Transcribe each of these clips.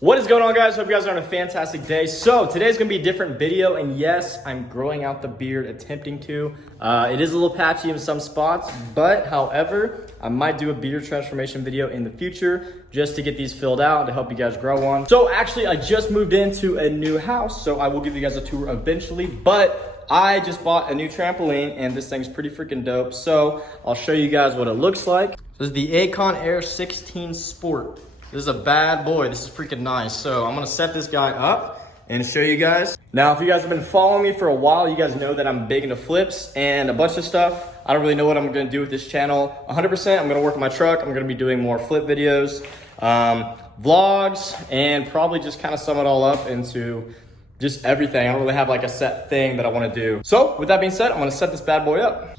What is going on, guys? Hope you guys are on a fantastic day. So today's gonna be a different video, and yes, I'm growing out the beard, attempting to. It is a little patchy in some spots, but however, I might do a beard transformation video in the future just to get these filled out to help you guys grow one. So actually, I just moved into a new house, so I will give you guys a tour eventually, but I just bought a new trampoline and this thing's pretty freaking dope. So I'll show you guys what it looks like. This is the Acon Air 16 Sport. This is a bad boy. This is freaking nice. So I'm gonna set this guy up and show you guys. Now, if you guys have been following me for a while, you guys know that I'm big into flips and a bunch of stuff. I don't really know what I'm gonna do with this channel. 100%, I'm gonna work on my truck. I'm gonna be doing more flip videos, vlogs, and probably just kind of sum it all up into just everything. I don't really have like a set thing that I wanna do. So with that being said, I'm gonna set this bad boy up.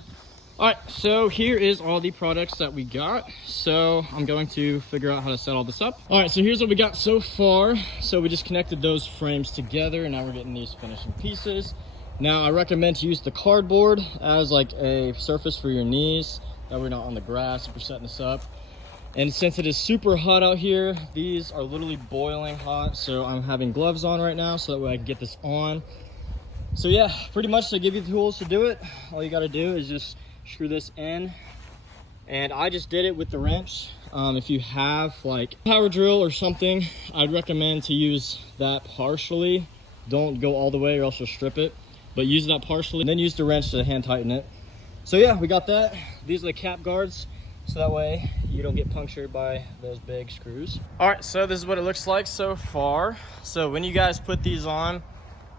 All right, so here is all the products that we got. So I'm going to figure out how to set all this up. All right, so here's what we got so far. So we just connected those frames together, and now we're getting these finishing pieces. Now I recommend to use the cardboard as like a surface for your knees, that we're not on the grass if we're setting this up. And since it is super hot out here, these are literally boiling hot. So I'm having gloves on right now so that way I can get this on. So yeah, pretty much to give you the tools to do it, all you gotta do is just screw this in, and I just did it with the wrench. If you have like a power drill or something, I'd recommend to use that partially. Don't go all the way or else you'll strip it, but use that partially and then use the wrench to hand tighten it. So yeah, we got that. These are the cap guards, so that way you don't get punctured by those big screws. All right, so this is what it looks like so far. So when you guys put these on,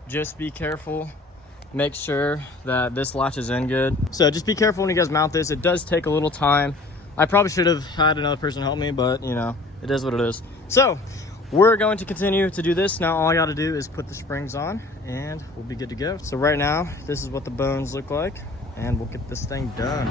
just be careful. Make sure that this latches in good. So just be careful when you guys mount this. It does take a little time. I probably should have had another person help me, but you know, it is what it is. So we're going to continue to do this. Now all I gotta do is put the springs on and we'll be good to go. So right now, this is what the bones look like, and we'll get this thing done.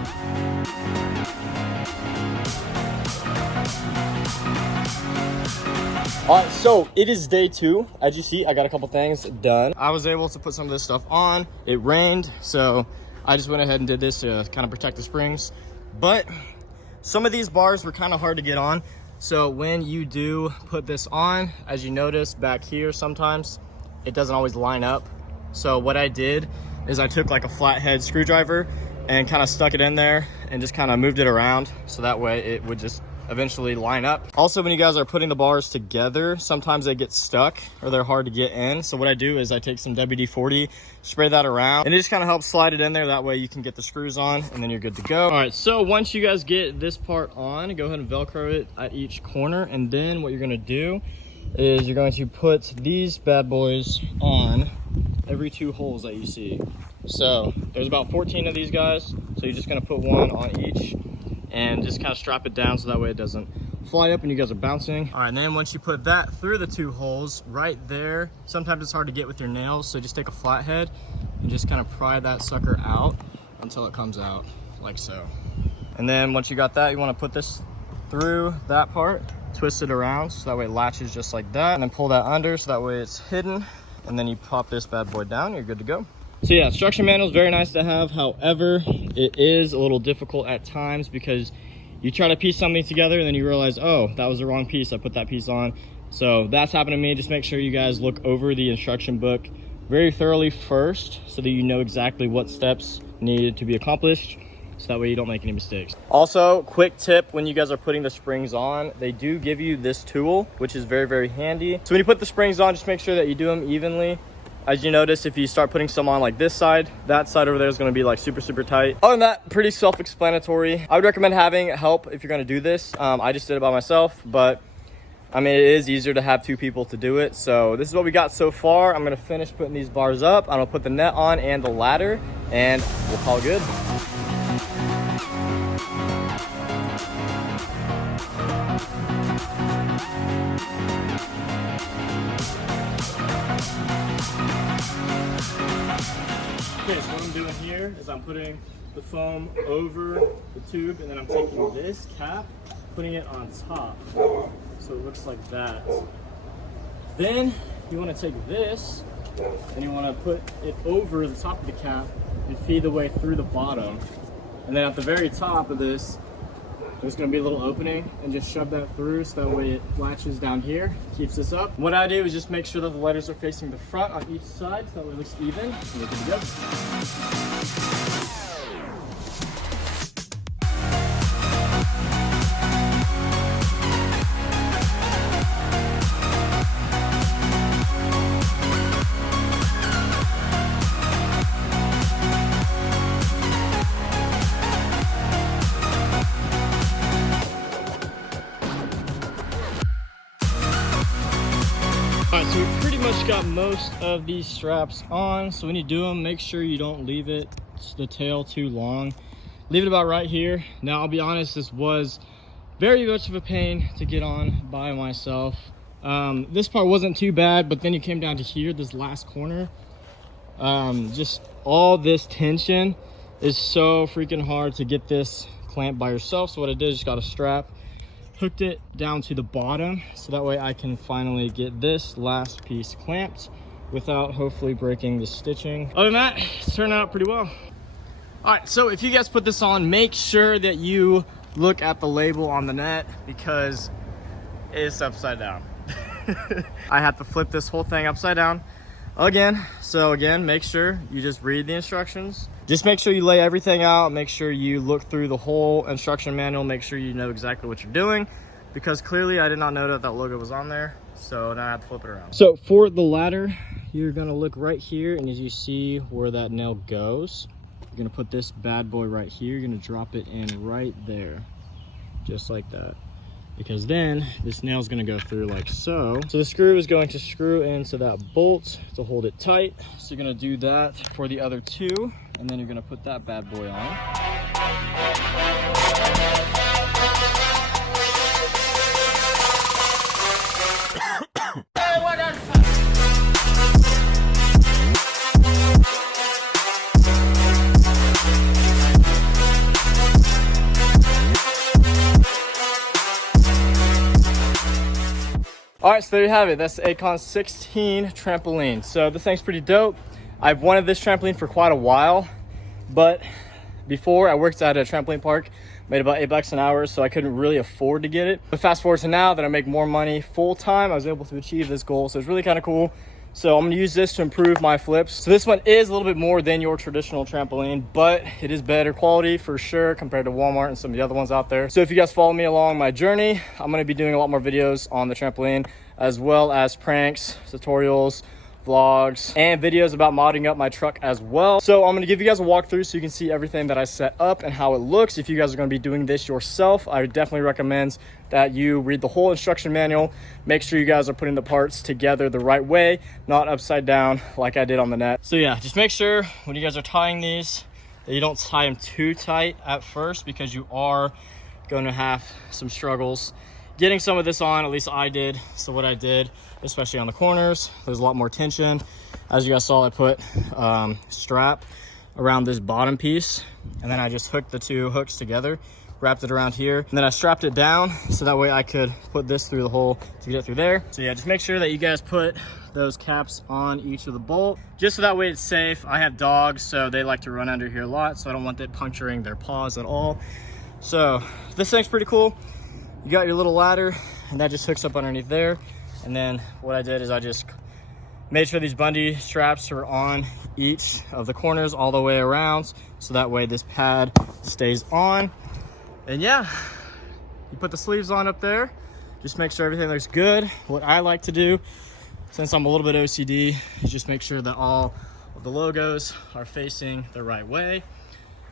All right, so it is day 2. As you see, I got a couple things done. I was able to put some of this stuff on. It rained, so I just went ahead and did this to kind of protect the springs. But some of these bars were kind of hard to get on. So when you do put this on, as you notice back here, sometimes it doesn't always line up. So what I did is I took like a flathead screwdriver and kind of stuck it in there and just kind of moved it around. So that way it would just eventually line up. Also, when you guys are putting the bars together, sometimes they get stuck or they're hard to get in. So what I do is I take some WD-40, spray that around, and it just kind of helps slide it in there. That way you can get the screws on and then you're good to go. All right, so once you guys get this part on, go ahead and Velcro it at each corner. And then what you're gonna do is you're going to put these bad boys on every 2 holes that you see. So there's about 14 of these guys. So you're just gonna put one on each and just kind of strap it down so that way it doesn't fly up when you guys are bouncing. All right, and then once you put that through the 2 holes right there, sometimes it's hard to get with your nails, so just take a flathead and just kind of pry that sucker out until it comes out like so. And then once you got that, you want to put this through that part, twist it around so that way it latches just like that, and then pull that under so that way it's hidden, and then you pop this bad boy down, you're good to go. So yeah, instruction manual is very nice to have. However, it is a little difficult at times because you try to piece something together and then you realize, oh, that was the wrong piece. I put that piece on. So that's happened to me. Just make sure you guys look over the instruction book very thoroughly first so that you know exactly what steps need to be accomplished. So that way you don't make any mistakes. Also, quick tip, when you guys are putting the springs on, they do give you this tool, which is very, very handy. So when you put the springs on, just make sure that you do them evenly. As you notice, if you start putting some on like this side, that side over there is gonna be like super, super tight. Other than that, pretty self-explanatory. I would recommend having help if you're gonna do this. I just did it by myself, but I mean, it is easier to have 2 people to do it. So this is what we got so far. I'm gonna finish putting these bars up. I'm gonna put the net on and the ladder, and we'll call it good. Okay, so what I'm doing here is I'm putting the foam over the tube, and then I'm taking this cap, putting it on top, so it looks like that. Then you want to take this and you want to put it over the top of the cap and feed the way through the bottom. And then at the very top of this, there's going to be a little opening, and just shove that through so that way it latches down here, keeps this up. What I do is just make sure that the letters are facing the front on each side so that way it looks even. And we're good to go. Alright, so we pretty much got most of these straps on. So when you do them, make sure you don't leave the tail too long. Leave it about right here. Now, I'll be honest, this was very much of a pain to get on by myself. This part wasn't too bad, but then you came down to here, this last corner. Just all this tension is so freaking hard to get this clamped by yourself. So what I did is just got a strap, hooked it down to the bottom so that way I can finally get this last piece clamped without hopefully breaking the stitching. Other than that, it's turned out pretty well. All right, so if you guys put this on, make sure that you look at the label on the net because it's upside down. I have to flip this whole thing upside down again. So again, make sure you just read the instructions. Just make sure you lay everything out. Make sure you look through the whole instruction manual. Make sure you know exactly what you're doing because clearly I did not know that that logo was on there. So now I have to flip it around. So for the ladder, you're gonna look right here, and as you see where that nail goes, you're gonna put this bad boy right here. You're gonna drop it in right there, just like that. Because then this nail is going to go through like so. So the screw is going to screw into that bolt to hold it tight. So you're going to do that for the other two, and then you're going to put that bad boy on. All right, so there you have it. That's the Acon 16 trampoline. So this thing's pretty dope. I've wanted this trampoline for quite a while, but before I worked at a trampoline park, made about $8 an hour, so I couldn't really afford to get it. But fast forward to now that I make more money full time, I was able to achieve this goal. So it's really kind of cool. So I'm gonna use this to improve my flips. So this one is a little bit more than your traditional trampoline, but it is better quality for sure compared to Walmart and some of the other ones out there. So if you guys follow me along my journey, I'm gonna be doing a lot more videos on the trampoline, as well as pranks, tutorials, vlogs, and videos about modding up my truck as well. So I'm gonna give you guys a walkthrough so you can see everything that I set up and how it looks. If you guys are gonna be doing this yourself, I would definitely recommend that you read the whole instruction manual. Make sure you guys are putting the parts together the right way, not upside down like I did on the net. So yeah, just make sure when you guys are tying these that you don't tie them too tight at first because you are going to have some struggles getting some of this on. At least I did. So what I did, especially on the corners, there's a lot more tension. As you guys saw, I put strap around this bottom piece, and then I just hooked the two hooks together, wrapped it around here, and then I strapped it down so that way I could put this through the hole to get it through there. So yeah, just make sure that you guys put those caps on each of the bolt, just so that way it's safe. I have dogs, so they like to run under here a lot, so I don't want it puncturing their paws at all. So this thing's pretty cool. You got your little ladder, and that just hooks up underneath there. And then what I did is I just made sure these bungee straps are on each of the corners all the way around, so that way this pad stays on. And yeah, you put the sleeves on up there, just make sure everything looks good. What I like to do, since I'm a little bit OCD, is just make sure that all of the logos are facing the right way.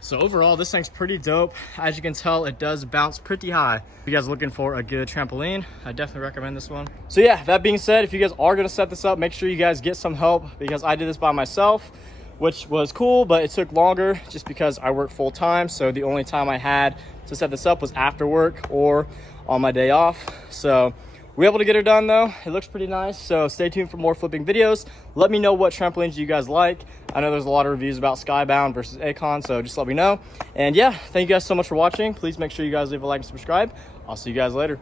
So overall, this thing's pretty dope. As you can tell, it does bounce pretty high. If you guys are looking for a good trampoline, I definitely recommend this one. So yeah, that being said, if you guys are gonna set this up, make sure you guys get some help because I did this by myself, which was cool, but it took longer just because I work full time. So the only time I had to set this up was after work or on my day off. So we were able to get it done though. It looks pretty nice. So stay tuned for more flipping videos. Let me know what trampolines you guys like. I know there's a lot of reviews about Skybound versus Acon, so just let me know. And yeah, thank you guys so much for watching. Please make sure you guys leave a like and subscribe. I'll see you guys later.